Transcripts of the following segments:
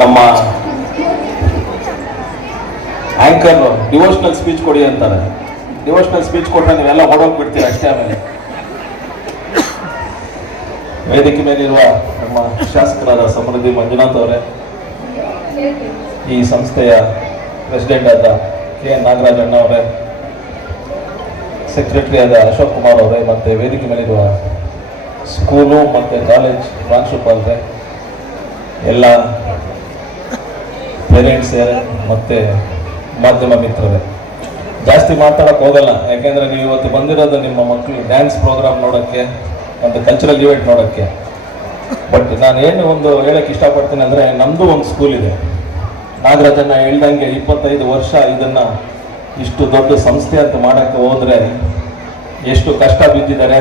ನಮ್ಮ anchor devotional speech ಕೊಡಿ ಅಂತಾರೆ. ಡಿವೋಷನಲ್ ಸ್ಪೀಚ್ ಕೊಟ್ಟರೆ ನೀವೆಲ್ಲ ಹೊಡೋಗ್ಬಿಡ್ತೀರ ಅಷ್ಟೇ ಆಮೇಲೆ. ವೇದಿಕೆ ಮೇಲಿರುವ ನಮ್ಮ ಶಾಸಕರಾದ ಸಮೃದ್ಧಿ ಮಂಜುನಾಥ್ ಅವರೇ, ಈ ಸಂಸ್ಥೆಯ ಪ್ರೆಸಿಡೆಂಟ್ ಆದ ಕೆ ಎನ್ ನಾಗರಾಜಣ್ಣ ಅವರೇ ಸೆಕ್ರೆಟರಿ ಆದ ಅಶೋಕ್ ಕುಮಾರ್ ಅವರೇ, ಮತ್ತು ವೇದಿಕೆ ಮೇಲಿರುವ ಸ್ಕೂಲು ಮತ್ತು ಕಾಲೇಜ್ ಪ್ರಾಂಶುಪಾಲರೇ ಎಲ್ಲ ಪೇರೆಂಟ್ಸ್ ಮತ್ತು ಮಾಧ್ಯಮ ಮಿತ್ರರೇ. ಜಾಸ್ತಿ ಮಾತಾಡೋಕೆ ಹೋಗಲ್ಲ, ಯಾಕೆಂದರೆ ನೀವು ಇವತ್ತು ಬಂದಿರೋದು ನಿಮ್ಮ ಮಕ್ಕಳು ಡ್ಯಾನ್ಸ್ ಪ್ರೋಗ್ರಾಮ್ ನೋಡೋಕ್ಕೆ, ಮತ್ತು ಕಲ್ಚರಲ್ ಇವೆಂಟ್ ನೋಡೋಕ್ಕೆ. ಬಟ್ ನಾನು ಏನು ಒಂದು ಹೇಳಕ್ಕೆ ಇಷ್ಟಪಡ್ತೀನಿ ಅಂದರೆ ನಮ್ಮದು ಒಂದು ಸ್ಕೂಲ್ ಇದೆ. ನಾಗರಾಜನ್ನ ಹೇಳ್ದಂಗೆ ಇಪ್ಪತ್ತೈದು ವರ್ಷ ಇದನ್ನು ಇಷ್ಟು ದೊಡ್ಡ ಸಂಸ್ಥೆ ಅಂತ ಮಾಡೋಕ್ಕೆ ಹೋದರೆ ಎಷ್ಟು ಕಷ್ಟ ಬಿದ್ದಿದ್ದಾರೆ.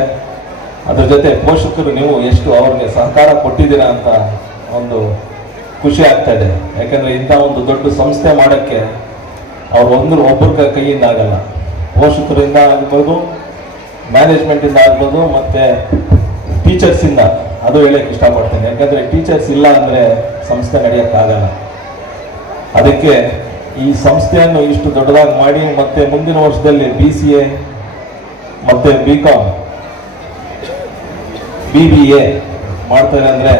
ಅದ್ರ ಜೊತೆ ಪೋಷಕರು ನೀವು ಎಷ್ಟು ಅವ್ರಿಗೆ ಸಹಕಾರ ಕೊಟ್ಟಿದ್ದೀರಾ ಅಂತ ಒಂದು ಖುಷಿ ಆಗ್ತಾ ಇದೆ ಯಾಕಂದರೆ ಇಂಥ ಒಂದು ದೊಡ್ಡ ಸಂಸ್ಥೆ ಮಾಡೋಕ್ಕೆ ಅವ್ರು ಒಂದ್ರ ಒಬ್ಬರ ಕೈಯಿಂದ ಆಗಲ್ಲ. ಪೋಷಕರಿಂದ ಆಗ್ಬೋದು ಮ್ಯಾನೇಜ್ಮೆಂಟಿಂದ ಆಗ್ಬೋದು, ಮತ್ತು ಟೀಚರ್ಸಿಂದ ಅದು ಹೇಳಕ್ಕೆ ಇಷ್ಟಪಡ್ತೇನೆ. ಯಾಕಂದರೆ ಟೀಚರ್ಸ್ ಇಲ್ಲ ಅಂದರೆ ಸಂಸ್ಥೆ ನಡೆಯೋಕ್ಕಾಗಲ್ಲ ಅದಕ್ಕೆ ಈ ಸಂಸ್ಥೆಯನ್ನು ಇಷ್ಟು ದೊಡ್ಡದಾಗಿ ಮಾಡಿ, ಮತ್ತೆ ಮುಂದಿನ ವರ್ಷದಲ್ಲಿ ಬಿ ಸಿ ಎ ಮತ್ತು B com B B A ಮಾಡ್ತಾರೆ ಅಂದರೆ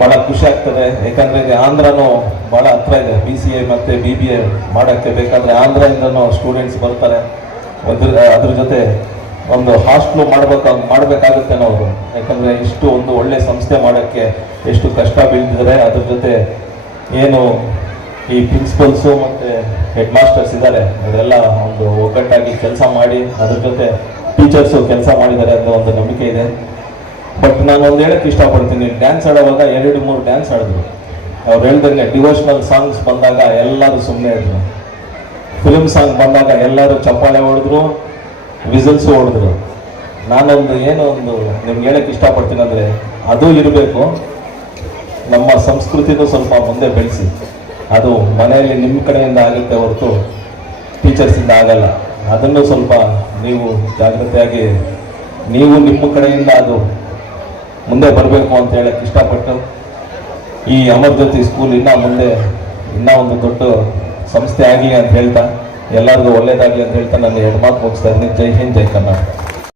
ಭಾಳ ಖುಷಿ ಆಗ್ತದೆ. ಯಾಕಂದರೆ ಆಂಧ್ರನೂ ಭಾಳ ಹತ್ರ ಇದೆ. ಬಿ ಸಿ ಎ ಮತ್ತು ಬಿ ಬಿ ಎ ಮಾಡೋಕ್ಕೆ ಬೇಕಾದರೆ ಆಂಧ್ರದಿಂದನೂ ಸ್ಟೂಡೆಂಟ್ಸ್ ಬರ್ತಾರೆ. ಅದ್ರ ಅದ್ರ ಜೊತೆ ಒಂದು ಹಾಸ್ಟ್ಲು ಮಾಡ್ಬೇಕು, ಮಾಡಬೇಕಾಗುತ್ತೆ ನಾವು ಯಾಕಂದರೆ ಇಷ್ಟು ಒಂದು ಒಳ್ಳೆ ಸಂಸ್ಥೆ ಮಾಡೋಕ್ಕೆ ಎಷ್ಟು ಕಷ್ಟ ಬೀಳ್ತಿದ್ದಾರೆ ಅದ್ರ ಜೊತೆ ಏನು ಈ ಪ್ರಿನ್ಸಿಪಲ್ಸು ಮತ್ತು ಹೆಡ್ ಮಾಸ್ಟರ್ಸ್ ಇದ್ದಾರೆ. ಅದೆಲ್ಲ ಒಂದು ಒಗ್ಗಟ್ಟಾಗಿ ಕೆಲಸ ಮಾಡಿ, ಅದ್ರ ಜೊತೆ ಟೀಚರ್ಸು ಕೆಲಸ ಮಾಡಿದ್ದಾರೆ ಅನ್ನೋ ಒಂದು ನಂಬಿಕೆ ಇದೆ ಬಟ್ ನಾನು ಒಂದು ಹೇಳಕ್ಕೆ ಇಷ್ಟಪಡ್ತೀನಿ. ಡ್ಯಾನ್ಸ್ ಆಡೋವಾಗ ಎರಡು, ಮೂರು ಡ್ಯಾನ್ಸ್ ಆಡಿದ್ರು. ಅವ್ರು ಹೇಳ್ದಂಗೆ ಡಿವೋಷನಲ್ ಸಾಂಗ್ಸ್ ಬಂದಾಗ ಎಲ್ಲರೂ ಸುಮ್ಮನೆ ಇದ್ರು. ಫಿಲ್ಮ್ ಸಾಂಗ್ ಬಂದಾಗ ಎಲ್ಲರೂ ಚಪ್ಪಾಳೆ ಹೊಡೆದ್ರು ವಿಸಲ್ಸು ಹೊಡೆದ್ರು. ನಾನೊಂದು ಏನು ಒಂದು ನಿಮ್ಗೆ ಹೇಳಕ್ಕೆ ಇಷ್ಟಪಡ್ತೀನಿ ಅಂದರೆ, ಅದು ಇರಬೇಕು. ನಮ್ಮ ಸಂಸ್ಕೃತಿನೂ ಸ್ವಲ್ಪ ಮುಂದೆ ಬೆಳೆಸಿ. ಅದು ಮನೆಯಲ್ಲಿ ನಿಮ್ಮ ಕಡೆಯಿಂದ ಆಗುತ್ತೆ ಹೊರತು ಟೀಚರ್ಸಿಂದ ಆಗಲ್ಲ. ಅದನ್ನು ಸ್ವಲ್ಪ ನೀವು ಜಾಗ್ರತೆಯಾಗಿ, ನೀವು ನಿಮ್ಮ ಕಡೆಯಿಂದ ಅದು ಮುಂದೆ ಬರಬೇಕು ಅಂತ ಹೇಳಕ್ಕೆ ಇಷ್ಟಪಟ್ಟು ಈ ಅಮರ್ ಜ್ಯೋತಿ ಸ್ಕೂಲ್ ಇನ್ನೂ ಮುಂದೆ ಇನ್ನೂ ಒಂದು ದೊಡ್ಡ ಸಂಸ್ಥೆ ಆಗಲಿ ಅಂತ ಹೇಳ್ತಾ, ಎಲ್ಲರಿಗೂ ಒಳ್ಳೇದಾಗಲಿ ಅಂತ ಹೇಳ್ತಾ ನಾನು ಎರಡು ಮಾತು ಮುಗಿಸ್ತಾ ಇದ್ದೀನಿ. ಜೈ ಹಿಂದ್, ಜೈ ಕರ್ನಾಟಕ.